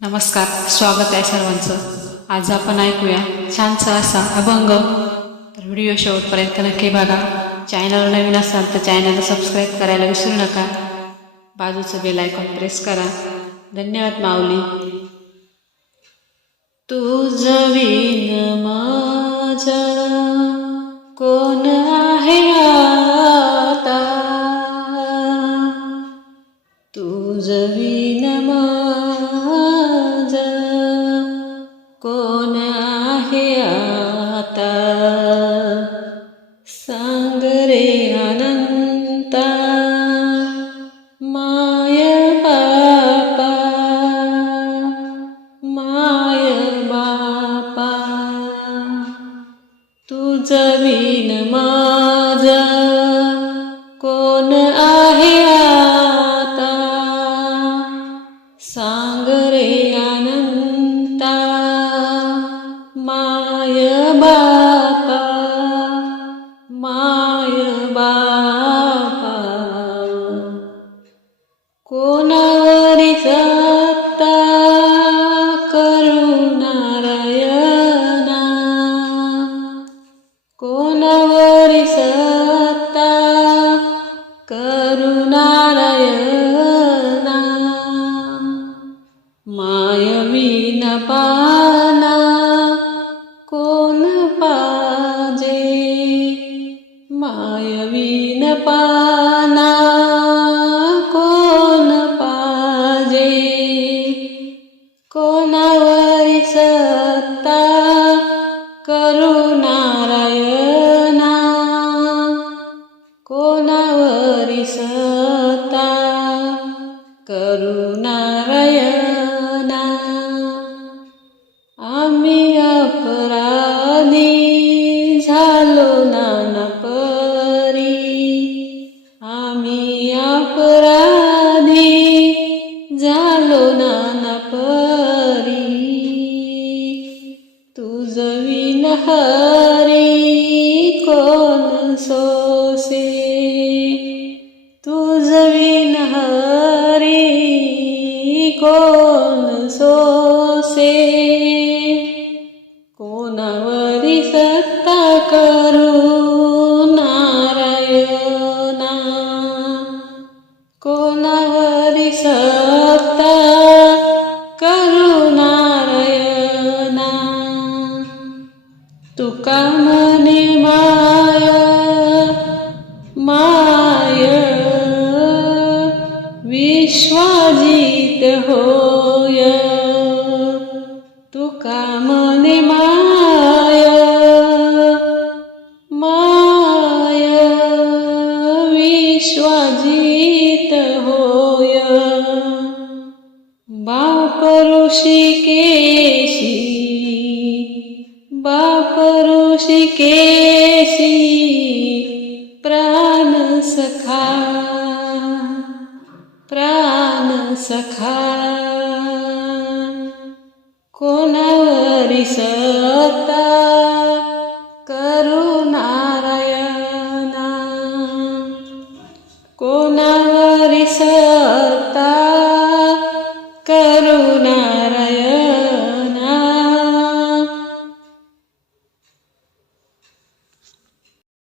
नमस्कार स्वागत आहे सर्वांचं. आज आपण ऐकूया छानसा असा अभंग. तर व्हिडिओ शेवटपर्यंत नक्की बघा. चॅनल नवीन असाल तर चॅनलला सबस्क्राईब करायला विसरू नका. बाजूचं बेल आयकॉन प्रेस करा. धन्यवाद माऊली. तुझं विन माझा कोण सांग रे अनंता माय बापा माय बापा तुझ विन माझ कोण आहे आता? सांग कोणावरी सत्ता करुणारायणा कोणावरी सत्ता करुणारायणा मायवीन पाना कोण पाजे? मायवीन पा अपराधी झालो नाना परी. तुझ विन हरी कोण सोसे? तुझ विन हरी कोण सोसे? कोणावरी सत्ता करू तुका मने माय माय विश्वाजित होय। तू मने माय माय विश्वाजित होय। बाप ऋषिकेशी बाप ऋषिकेशी प्राण सखा प्राण सखा। कोणावरी सत्ता करुणारायणा। कोणावरी सत्ता